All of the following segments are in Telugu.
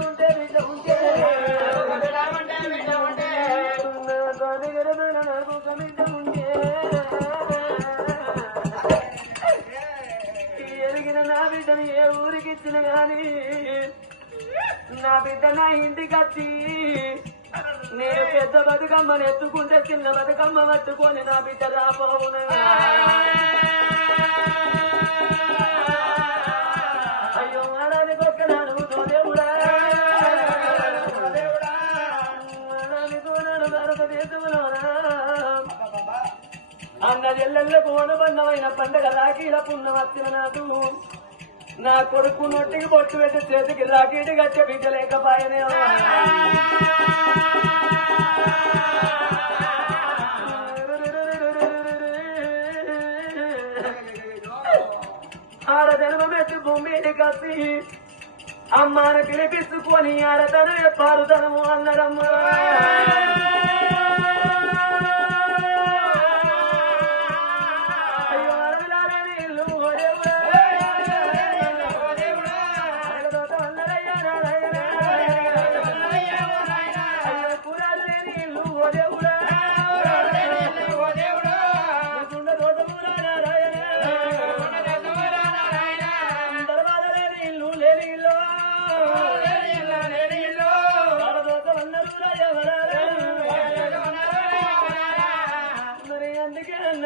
ఉంటే ఉంటే ఉంటే ఉంటే ఉంటే ఉంటే ఉంటే ఉంటే ఉంటే బిడ్డని ఏ ఊరికి ఇచ్చిన కానీ నా బిడ్డ నా ఇంటికి వచ్చి నేను పెద్ద బతుకమ్మని ఎత్తుకుంటే చిన్న బతుకమ్మ పట్టుకొని నా బిడ్డ రాబోను అన్న జల్లెళ్ళకు అనుబంధమైన పండగ రాఖీల పుణ్యం వచ్చిన నాకు. నా కొడుకు నొట్టికి పొట్టు పెట్టి చేతికి రాకీటి గచ్చ బిడ్డ లేకపాయనే ఆడ జన్మమెత్తి భూమిని కసి అమ్మాను పిలిపించుకొని ఆడతను పారుతనము అన్నరమ్మా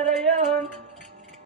என்னுடைய